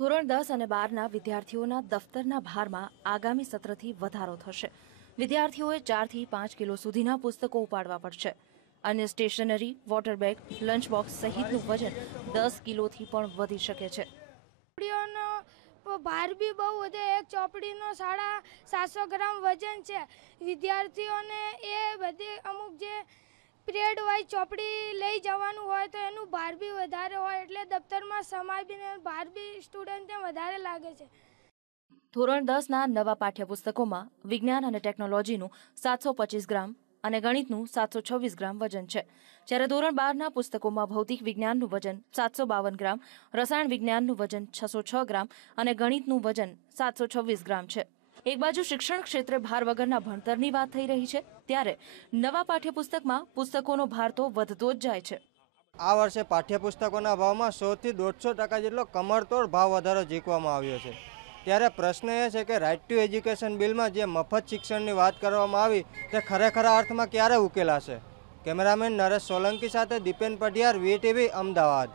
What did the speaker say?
ધોરણ દસ અને બારના વિદ્યાર્થીઓના દફતરના ભારમાં આગામી સત્રથી વધારો થશે. વિદ્યાર્થીઓએ ચારથી પાંચ કિલો સુધીના પુસ્તકો ઉપાડવા પડશે. અને stationery, water bag, lunch box સહિતનું વજન દસ કિલોથી પણ વધી શકે છે. ભાર બી બહુ વધે. એક ચોપડીનો સાડા સાતસો ગ્રામ વજન છે. વિદ્યાર્થીઓને એ બધી અમુક જે પિરિયડ વાઇઝ ચોપડી લઈ જવાનું હોય તો ભાર બી વધારે હોય એટલે દફતરમાં સમય બી ભાર બી સ્ટુડન્ટને વધારે લાગે છે. ધોરણ દસના નવા પાઠ્યપુસ્તકોમાં વિજ્ઞાન અને ટેકનોલોજીનું સાતસો પચીસ ગ્રામ અને ગણિતનું સાતસો છવ્વીસ ગ્રામ વજન છે. જ્યારે ધોરણ બારના પુસ્તકોમાં ભૌતિક વિજ્ઞાનનું વજન સાતસો બાવન ગ્રામ, રસાયણ વિજ્ઞાનનું વજન છસો છ ગ્રામ અને ગણિતનું વજન સાતસો છવ્વીસ ગ્રામ છે. એક બાજુ શિક્ષણ ક્ષેત્રે ભાર વગરના ભણતરની વાત થઈ રહી છે, ત્યારે નવા પાઠ્યપુસ્તકમાં પુસ્તકોનો ભાર તો વધતો જ જાય છે. આ વર્ષે પાઠ્યપુસ્તકોના ભાવમાં સોથી દોઢસો ટકા જેટલો કમરતોડ ભાવ વધારો ઝીકવામાં આવ્યો છે. ત્યારે પ્રશ્ન એ છે કે રાઇટ ટુ એજ્યુકેશન બિલમાં જે મફત શિક્ષણની વાત કરવામાં આવી, તે ખરેખર અર્થમાં ક્યારે ઉકેલાશે? કેમેરામેન નરેશ સોલંકી સાથે દીપેન પઢિયાર વીટીવી અમદાવાદ.